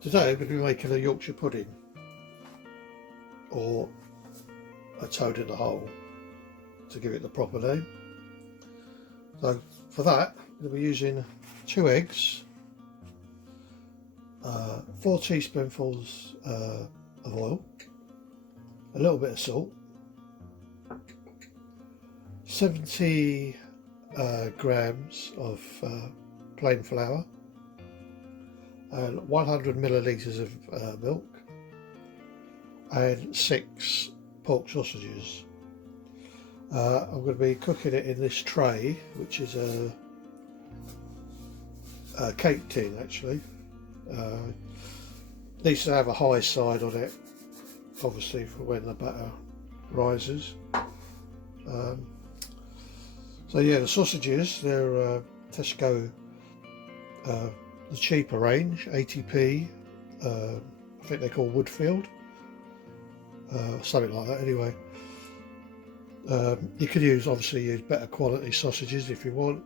Today I'm going to be making a Yorkshire pudding, or a toad in the hole to give it the proper name. So for that I'm going to be using 2 eggs, 4 teaspoonfuls of oil, a little bit of salt, 70 grams of plain flour, and 100 millilitres of milk, and 6 pork sausages. I'm going to be cooking it in this tray, which is a cake tin actually. Needs to have a high side on it, obviously, for when the batter rises. So yeah, the sausages, they're Tesco, the cheaper range, 80p, I think they're called Woodfield, something like that anyway. You could obviously use better quality sausages if you want,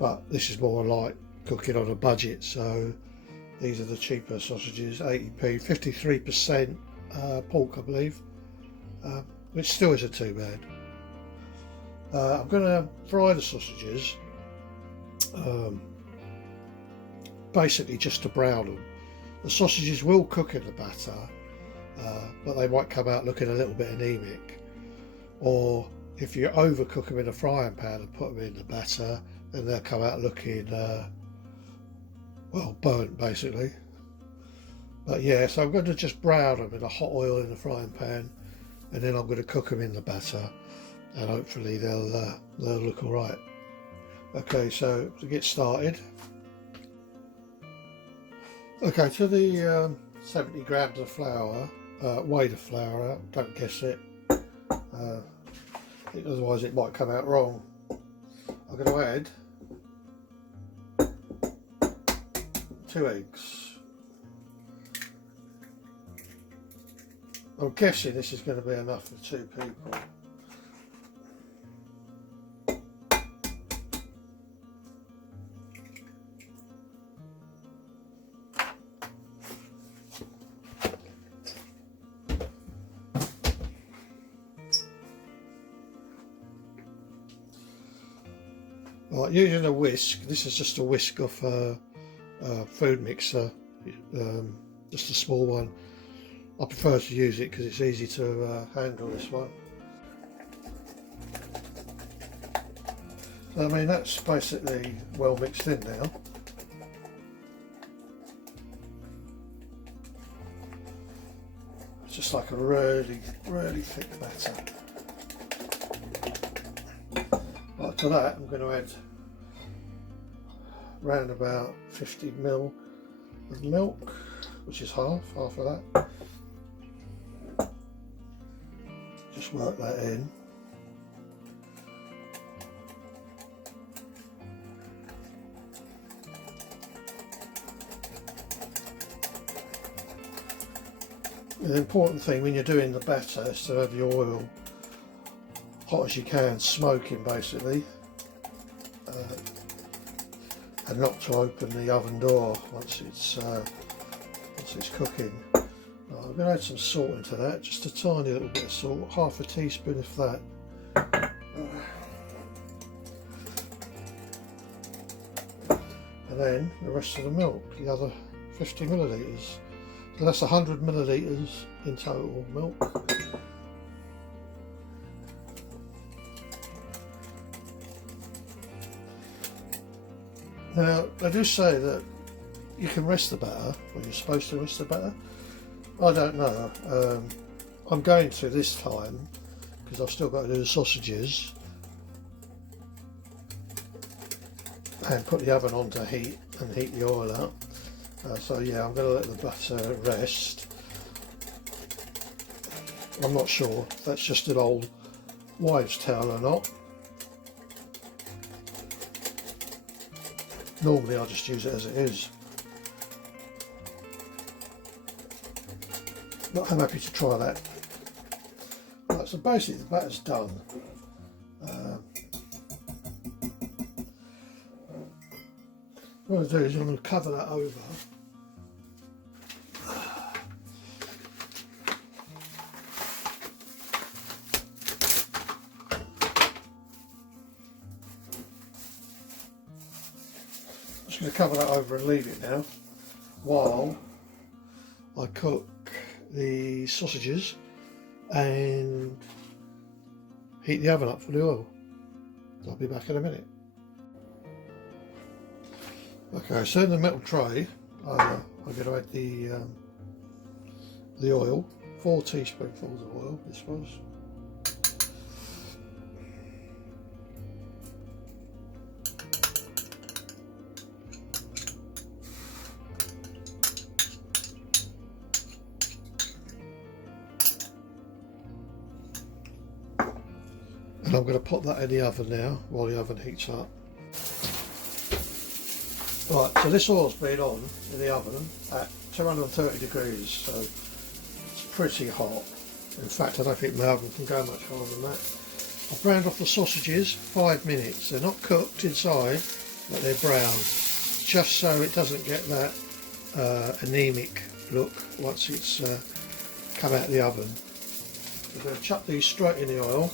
but this is more like cooking on a budget, so these are the cheaper sausages, 80p, 53% pork I believe, which still isn't too bad. I'm going to fry the sausages, basically just to brown them. The sausages will cook in the batter, but they might come out looking a little bit anemic, or if you overcook them in a frying pan and put them in the batter, then they'll come out looking well, burnt basically. But yeah, so I'm going to just brown them in a hot oil in the frying pan, and then I'm going to cook them in the batter, and hopefully they'll look all right. Okay, so to get started, okay, to the 70 grams of flour, weigh the flour out, don't guess it, otherwise it might come out wrong. I'm going to add 2 eggs. I'm guessing this is going to be enough for 2 people. Right, using a whisk, this is just a whisk of food mixer, just a small one. I prefer to use it because it's easy to handle, this one. So, I mean, that's basically well mixed in now. It's just like a really, really thick batter. Right, to that I'm going to add round about 50 ml of milk, which is half of that. Just work that in. The important thing when you're doing the batter is to have your oil hot as you can, smoking basically, and not to open the oven door once it's cooking. I'm going to add some salt into that, just a tiny little bit of salt, half a teaspoon of that. And then the rest of the milk, the other 50 millilitres. So that's 100 millilitres in total milk. Now, they do say that you can rest the batter, or you're supposed to rest the batter. I don't know. I'm going to this time because I've still got to do the sausages and put the oven on to heat and heat the oil out. So yeah, I'm going to let the batter rest. I'm not sure if that's just an old wives' tale or not. Normally I just use it as it is, but I'm happy to try that. Right, so basically the batter's done. What I'm going to do is I'm going to cover that over. I'm just going to cover that over and leave it now while I cook the sausages and heat the oven up for the oil. I'll be back in a minute. Okay, so in the metal tray, I'm going to add the oil, 4 teaspoonfuls of oil. This was. And I'm going to pop that in the oven now while the oven heats up. Right, so this oil's been on in the oven at 230 degrees, so it's pretty hot. In fact, I don't think my oven can go much higher than that. I've browned off the sausages 5 minutes. They're not cooked inside, but they're browned, just so it doesn't get that anemic look once it's come out of the oven. I'm going to chuck these straight in the oil.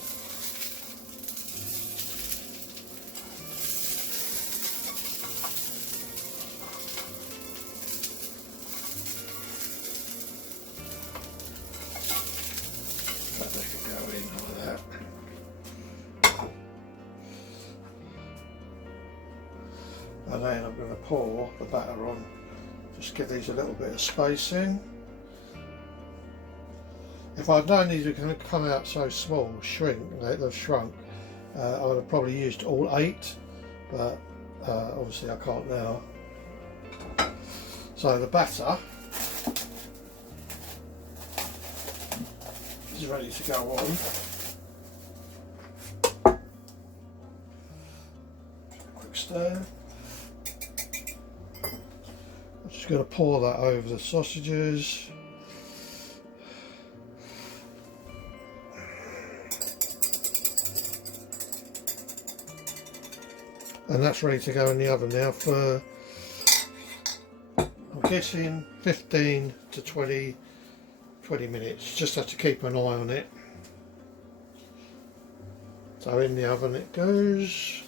And then I'm going to pour the batter on, just give these a little bit of spacing. If I'd known these were going to come out so small, they've shrunk, I would have probably used all 8, but obviously I can't now. So the batter is ready to go on. Quick stir. I'm just going to pour that over the sausages. And that's ready to go in the oven now for, I'm guessing, 15 to 20 minutes. Just have to keep an eye on it. So in the oven it goes.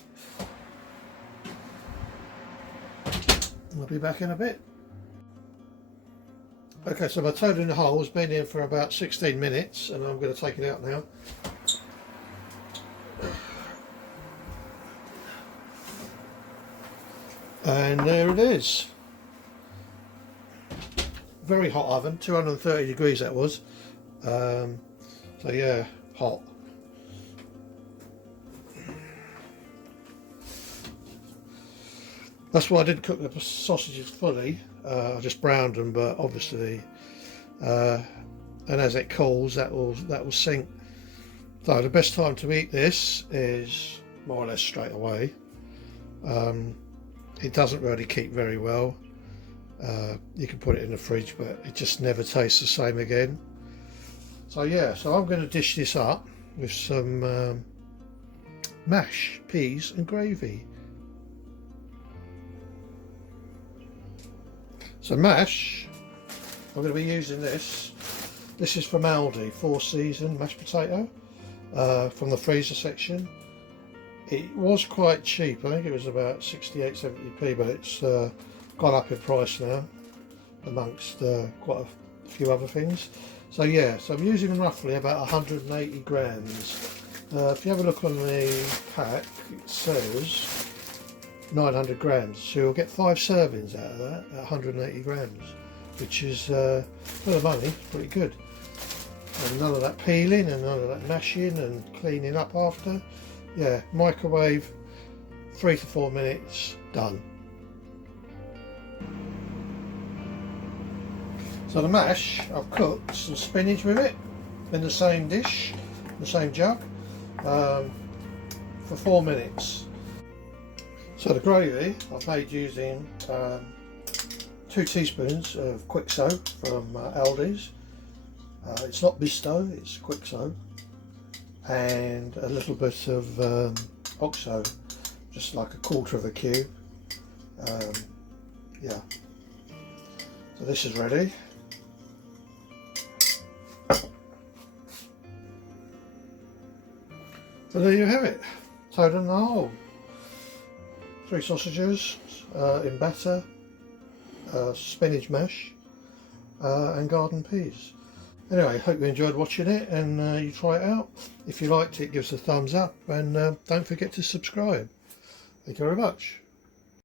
I'll be back in a bit. Okay, so my toad in the hole has been in for about 16 minutes and I'm going to take it out now. And there it is. Very hot oven, 230 degrees that was. So yeah, hot. That's why I didn't cook the sausages fully. I just browned them, but obviously, and as it cools, that will sink. So the best time to eat this is more or less straight away. It doesn't really keep very well. You can put it in the fridge, but it just never tastes the same again. So yeah, so I'm going to dish this up with some mash, peas and gravy. So mash, I'm going to be using this. This is from Aldi, 4-season mashed potato from the freezer section. It was quite cheap, I think it was about 68-70p, but it's gone up in price now amongst quite a few other things. So yeah, so I'm using roughly about 180 grams. If you have a look on the pack, it says 900 grams, so you'll get 5 servings out of that at 180 grams, which is for the money, pretty good. And none of that peeling and none of that mashing and cleaning up after. Yeah, microwave, 3 to 4 minutes, done. So the mash, I've cooked some spinach with it in the same dish, the same jug, for 4 minutes. So the gravy I've made using 2 teaspoons of quick soap from Aldi's. It's not Bisto, it's quick soap, and a little bit of OXO, just like a quarter of a cube. yeah. So this is ready. So there you have it, toad and the whole. 3 sausages in batter, spinach mash, and garden peas. Anyway, hope you enjoyed watching it, and you try it out. If you liked it, give us a thumbs up, and don't forget to subscribe. Thank you very much.